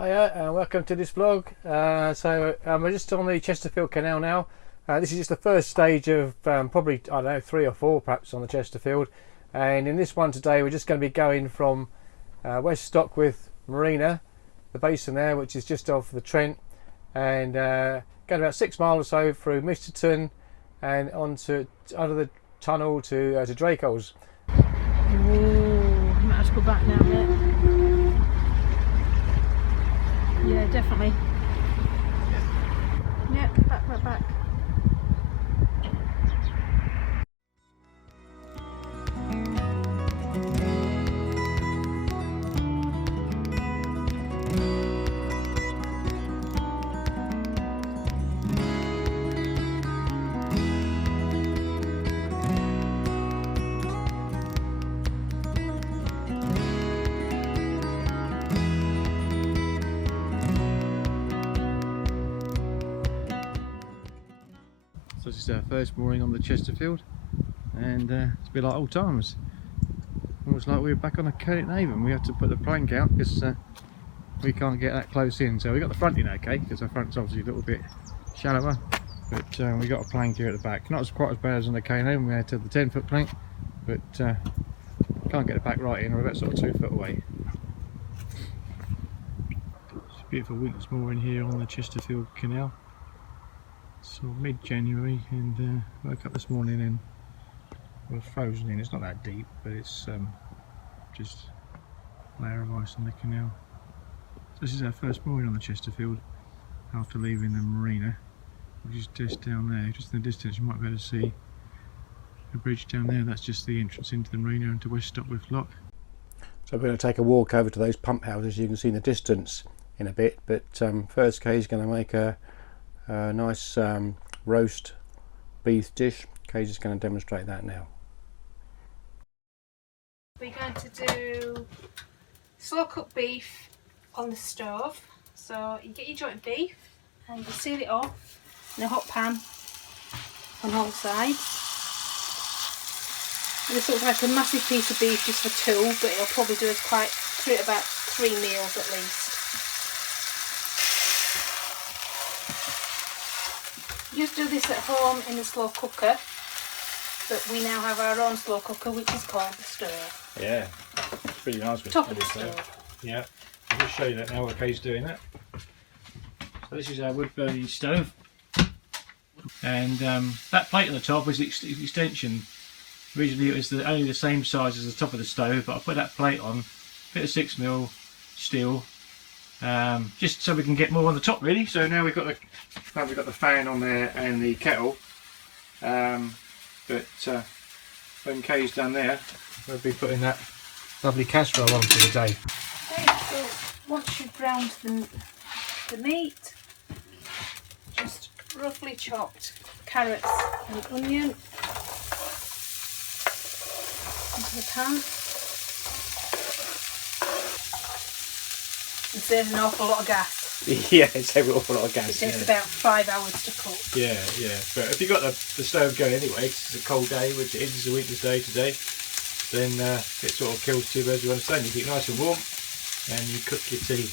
Hiya and welcome to this vlog. We're just on the Chesterfield Canal now. This is just the first stage of probably, I don't know, 3 or 4 perhaps on the Chesterfield. And in this one today we're just going to be going from West Stockwith Marina, the basin there, which is just off the Trent, and going about 6 miles or so through Misterton and onto under the tunnel to Drakeholes. Ooh, might have to go back now, mate. Yeah, definitely. Yeah, back. So this is our first mooring on the Chesterfield, and it's a bit like old times. Almost like we were back on a Haven. We have to put the plank out because we can't get that close in. So we got the front in okay, because the front's obviously a little bit shallower, but we got a plank here at the back. Not quite as bad as on the Haven. We had to the 10-foot plank, but can't get the back right in. We're about sort of 2 foot away. It's a beautiful week this morning here on the Chesterfield Canal. So mid-January, and woke up this morning and we're frozen in. It's not that deep, but it's just a layer of ice on the canal. So this is our first mooring on the Chesterfield after leaving the marina, which is just down there. Just in the distance you might be able to see a bridge down there. That's just the entrance into the marina into West Stockwith Lock. So we're going to take a walk over to those pump houses you can see in the distance in a bit, but first Kay's going to make a nice roast beef dish. Kay's just going to demonstrate that now. We're going to do slow cooked beef on the stove. So you get your joint beef and you seal it off in a hot pan on all sides. And this looks like a massive piece of beef just for 2, but it'll probably do us about 3 meals at least. Just do this at home in the slow cooker, but we now have our own slow cooker, which is called the stove. Yeah, it's really nice. Top of the stove. Yeah, I'll just show you that now while Kay's doing that. So this is our wood burning stove, and that plate on the top is the extension. Originally it was only the same size as the top of the stove, but I put that plate on, bit of 6mm steel, just so we can get more on the top really. So now we've got the fan on there and the kettle, but when Kay's done there, we'll be putting that lovely casserole on for the day. Okay, so once you've browned the meat, just roughly chopped carrots and onion into the pan. It saves an awful lot of gas. Yeah, it's an awful lot of gas. It takes about 5 hours to cook. Yeah, but if you've got the stove going anyway, 'cause it's a cold day, which it is, it's a winter's day today, then it sort of kills 2 birds with one stone. You keep it nice and warm, and you cook your tea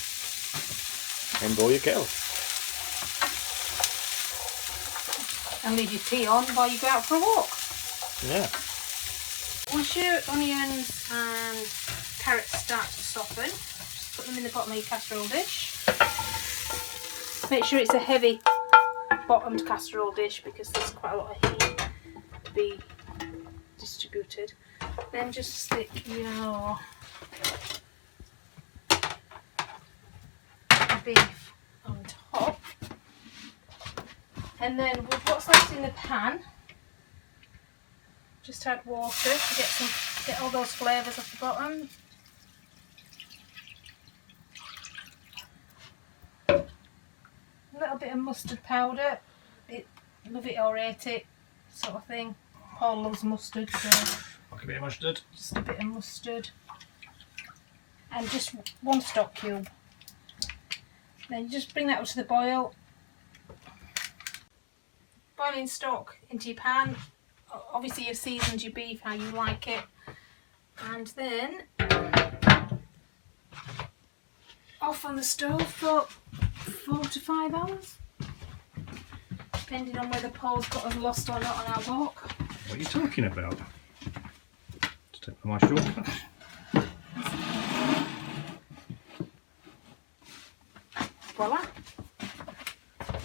and boil your kettle. And leave your tea on while you go out for a walk. Yeah. Once your onions and carrots start to soften, just put them in the bottom of your casserole dish. Make sure it's a heavy bottomed casserole dish because there's quite a lot of heat to be distributed. Then just stick your beef on top, and then with what's left in the pan, just add water to get all those flavours off the bottom. A little bit of mustard powder, love it or hate it sort of thing. Paul loves mustard, so Like a bit of mustard. just a bit of mustard. And just 1 stock cube. Then you just bring that up to the boil. Boiling stock into your pan. Obviously you've seasoned your beef how you like it. And then off on the stove for 4 to 5 hours, depending on whether Paul's got us lost or not on our walk. What are you talking about? Just take my shortcut. Voila.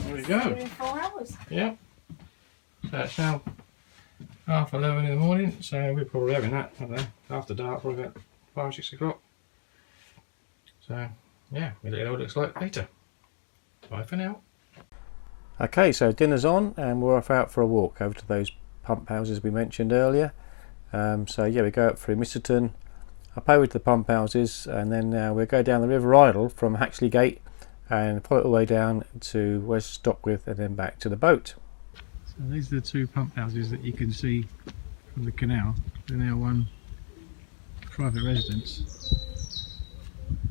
There we go. 3 or 4 hours. Yep. So it's now 11:30 in the morning, so we're probably having that, I don't know, after dark, probably about 5 or 6 o'clock. So yeah, we'll let you know what it looks like later. Bye for now. Okay, so dinner's on and we're off out for a walk over to those pump houses we mentioned earlier. So yeah, we go up through Misterton, up over to the pump houses, and then we'll go down the River Idle from Haxley Gate and follow it all the way down to West Stockwith and then back to the boat. So these are the 2 pump houses that you can see from the canal. They're now one private residence.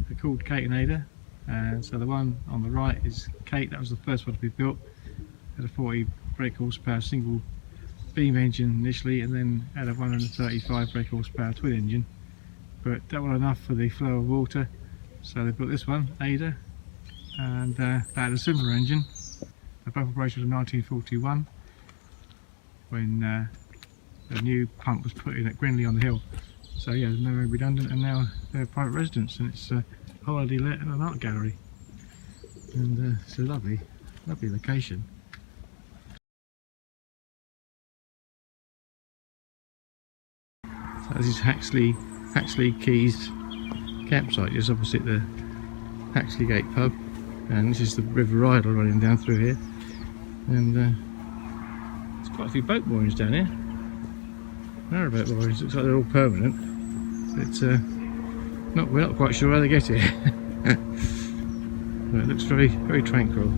They're called Kate and Ada, and so the one on the right is Kate. That was the first one to be built. Had a 40 brake horsepower single beam engine initially, and then had a 135 brake horsepower twin engine, but that wasn't enough for the flow of water, so they built this one, Ada, and that had a similar engine. They both operated in 1941 when the new pump was put in at Grinley on the Hill. So yeah, they're now redundant, and now they're a private residence, and it's a holiday let and an art gallery, and it's a lovely location. So this is Haxley Quays campsite, just opposite the Haxley Gate pub, and this is the River Idle running down through here, and there's quite a few boat moorings down here. Narrowboat moorings, looks like they're all permanent, but we're not quite sure how they get here. But it looks very tranquil.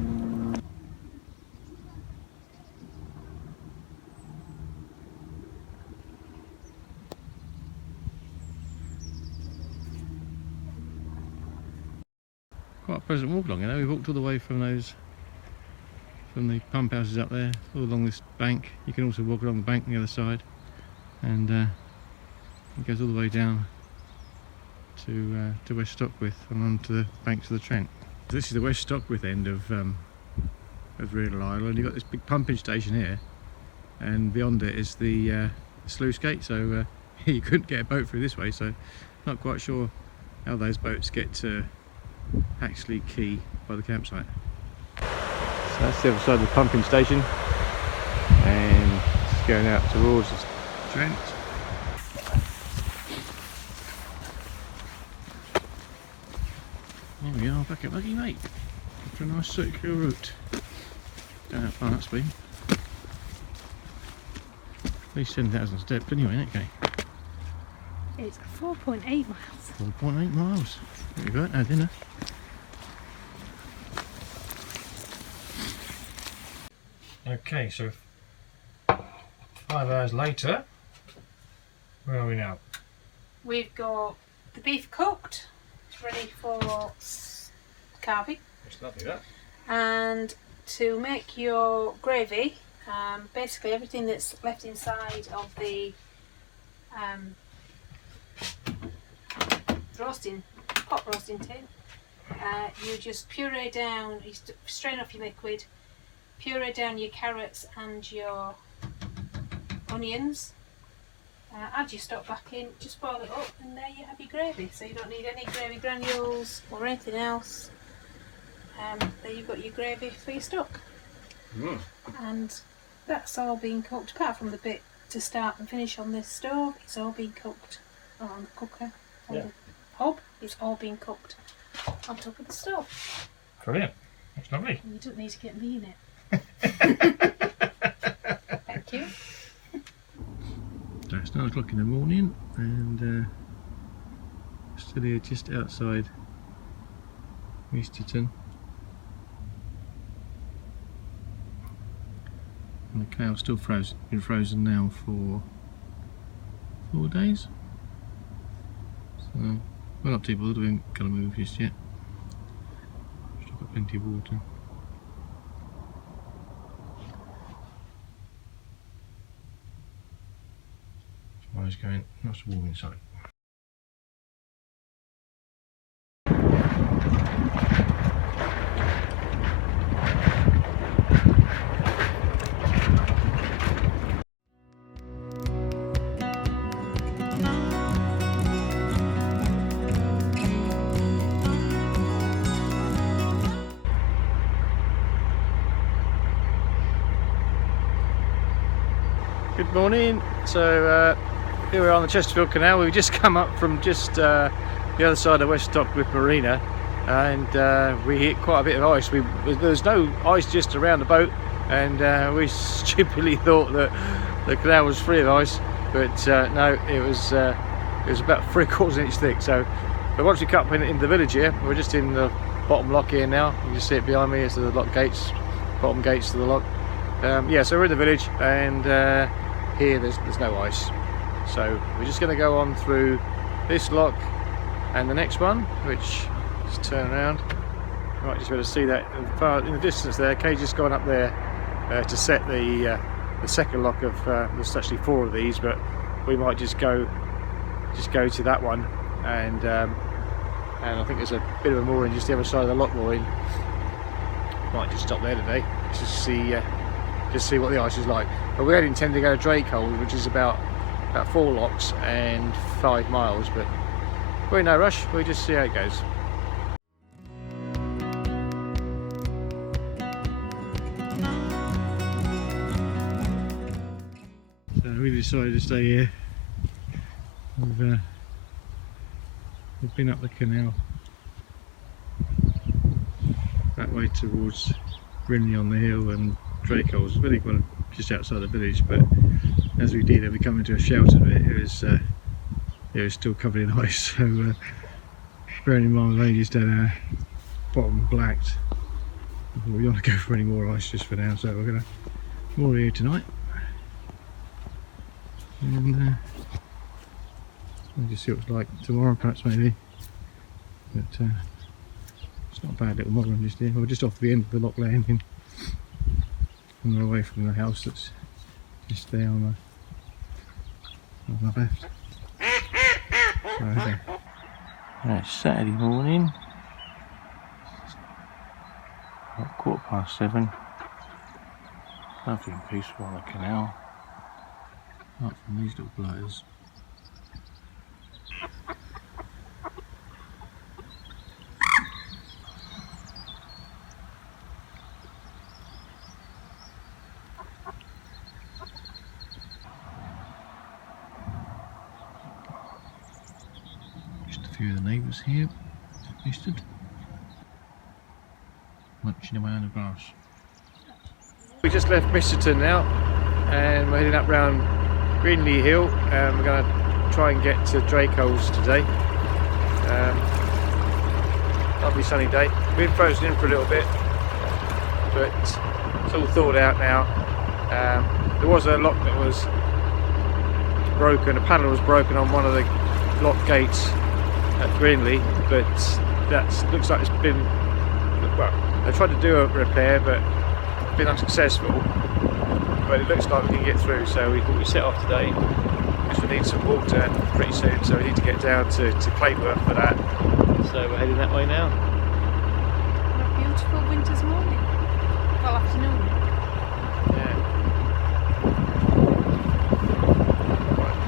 Quite a pleasant walk along, you know. We've walked all the way from the pump houses up there, all along this bank. You can also walk along the bank on the other side, and it goes all the way down to West Stockwith and onto the banks of the Trent. This is the West Stockwith end of River Idle, and you've got this big pumping station here, and beyond it is the sluice gate, so you couldn't get a boat through this way, so not quite sure how those boats get to Haxley Quay by the campsite. So that's the other side of the pumping station, and it's going out towards the Trent. There we are, back at Maggie, mate, after a nice circular route. Don't know how far that's been. At least 10,000 steps anyway, isn't it, Kay? It's 4.8 miles. 4.8 miles. There we go, now dinner. Okay, so 5 hours later, where are we now? We've got the beef cooked, it's ready for carving. It's lovely, that. And to make your gravy, basically everything that's left inside of the pot roasting tin, you just puree down, you strain off your liquid, puree down your carrots and your onions, add your stock back in, just boil it up, and there you have your gravy. So you don't need any gravy granules or anything else. There you've got your gravy for your stock. And that's all being cooked, apart from the bit to start and finish on this stove. It's all being cooked on the cooker, on the hob. It's all being cooked on top of the stove. Brilliant, that's lovely. You don't need to get me in it. Thank you. So it's 9 o'clock in the morning, and still here just outside Misterton, and the canal's still been frozen now for 4 days, so we're not too bothered. We ain't gonna move just yet. Still got plenty of water. Fire's going, nice warm inside. Morning. So here we are on the Chesterfield Canal. We've just come up from just the other side of West Stockwith Marina, and we hit quite a bit of ice. There's no ice just around the boat, and we stupidly thought that the canal was free of ice, but no, it was about 3/4 inch thick. So, but once we cut up in the village here, we're just in the bottom lock here now. You can just see it behind me. It's the lock gates, bottom gates to the lock. Yeah, so we're in the village, and here there's no ice. So we're just going to go on through this lock and the next one, which just turn around. You might just be able to see that in the distance there. Kay's just gone up there to set the second lock of. There's actually 4 of these, but we might just go to that one, and I think there's a bit of a mooring just the other side of the lock mooring. Might just stop there today just see what the ice is like. But we had intended to go to Drakeholes, which is about 4 locks and 5 miles, but we're in no rush. We'll just see how it goes. So we decided to stay here. We've been up the canal that way towards Grinley on the hill and Drakeholes. Really kind of just outside the village, but as we did, we come into a shelter bit. It was still covered in ice. So bearing in mind, we've only just had our bottom blacked. We don't want to go for any more ice just for now, so we're going to moor here tonight. And we'll just see what it's like tomorrow, perhaps, maybe. But it's not a bad little mooring just here. We're just off the end of the lock landing, and we're away from the house that's just there on the left. Okay. Right, it's Saturday morning, about 7:15. Lovely and peaceful on the canal, apart from these little bloaters. A few of the neighbours here listed, munching away on the grass. We just left Misterton now, and we're heading up round Grinley Hill, and we're going to try and get to Drakeholes today. Lovely sunny day. We've been frozen in for a little bit, but it's all thawed out now. There was a lock that was broken, a panel was broken on one of the lock gates at Grinley, but that looks like it's been, well, they tried to do a repair but been unsuccessful, but it looks like we can get through, so we thought we'd set off today because we need some water pretty soon, so we need to get down to Clayworth for that, so we're heading that way now. What a beautiful winter's morning, well, afternoon. Yeah,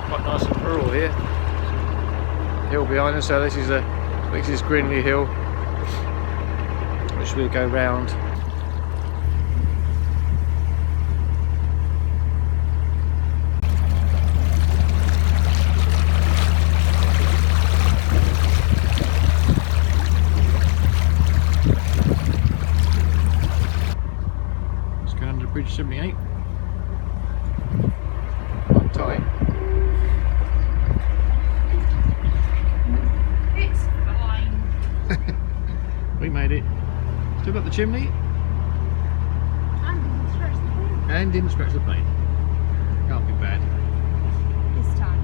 quite nice and rural here. Hill behind us, so this is Grinley Hill, which we'll go round. Let's go under Bridge 78. Quite tight. We made it. Still got the chimney. And didn't scratch the paint. Can't be bad. This time.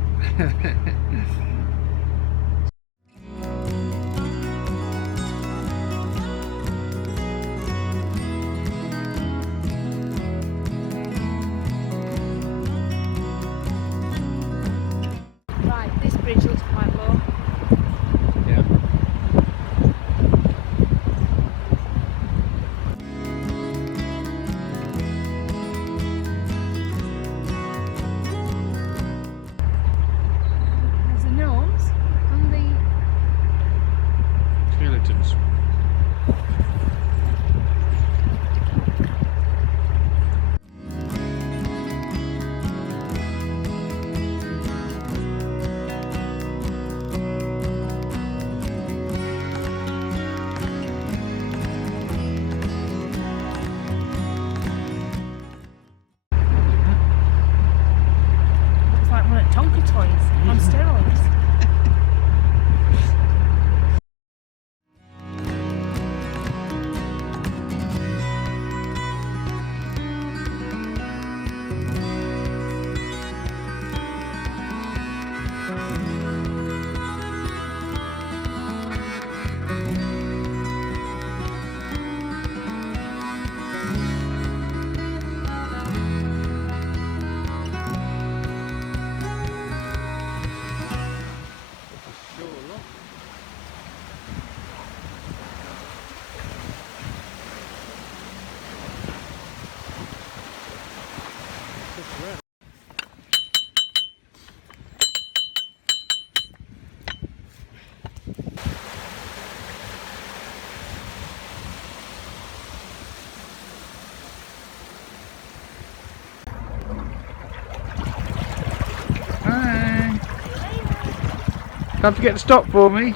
Right, this bridge looks quite low. Yeah. There's a note Don't forget to stop for me.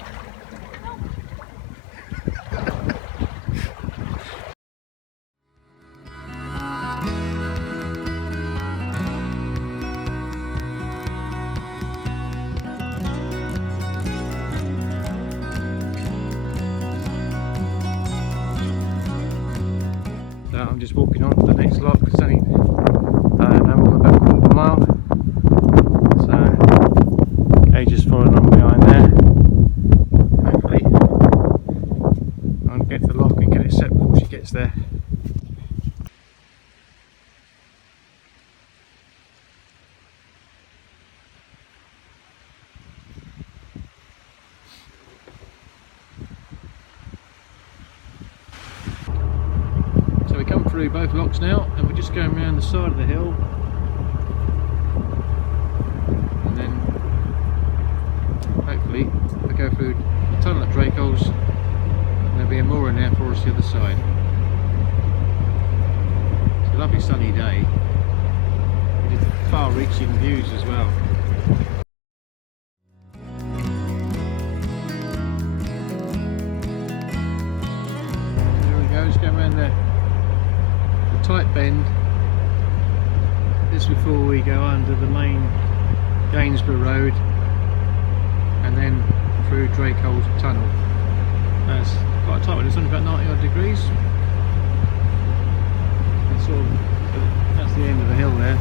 So I'm just walking on to the next lock. It's only no more than about a quarter of a mile. So Gage is following on behind there. Hopefully I'll get to the lock and get it set before she gets there. So we come through both locks now, and we're just going around the side of the hill, and then hopefully we go through the tunnel at Drakeholes, and there'll be a mooring there for us the other side. It's a lovely sunny day with far-reaching views as well. There we go, just going around the tight bend. This before we go under the main Gainsborough Road and then through Drakeholes Tunnel. That's quite a tight one, it's only about 90 odd degrees. That's the end of the hill there.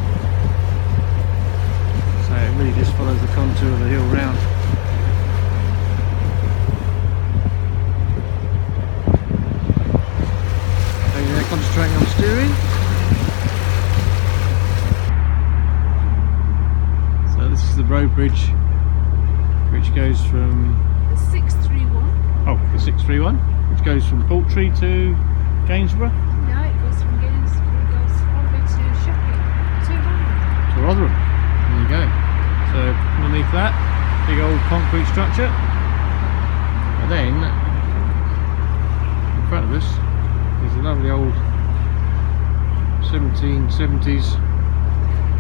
So it really just follows the contour of the hill round. They're concentrating on steering. So this is the road bridge which goes from The 631. oh the 631, which goes from Poultry to Gainsborough No, it goes from Gainsborough, it goes all the way to Sheffield, to Rotherham. to Rotherham. There you go. So underneath that big old concrete structure, and then in front of us is a lovely old 1770s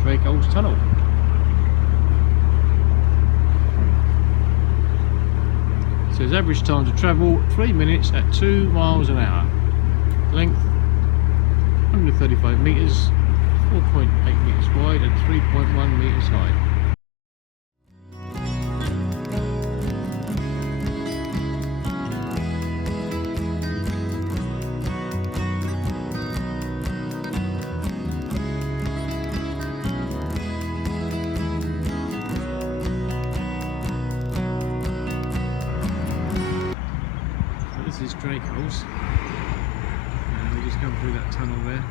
Drakeholes tunnel. It says average time to travel 3 minutes at 2 miles an hour. Length 135 metres, 4.8 metres wide and 3.1 metres high. This is Drakeholes, and we just come through that tunnel there.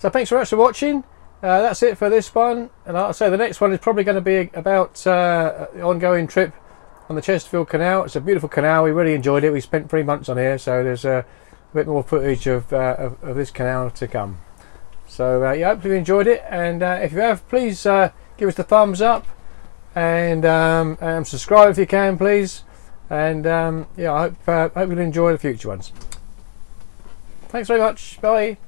So thanks very much for watching. That's it for this one, and like I say, the next one is probably going to be about the ongoing trip on the Chesterfield Canal. It's a beautiful canal, we really enjoyed it. We spent 3 months on here, so there's a bit more footage of this canal to come. So yeah, hopefully you enjoyed it, and if you have, please give us the thumbs up, and subscribe if you can, please. And yeah, I hope you'll enjoy the future ones. Thanks very much, bye.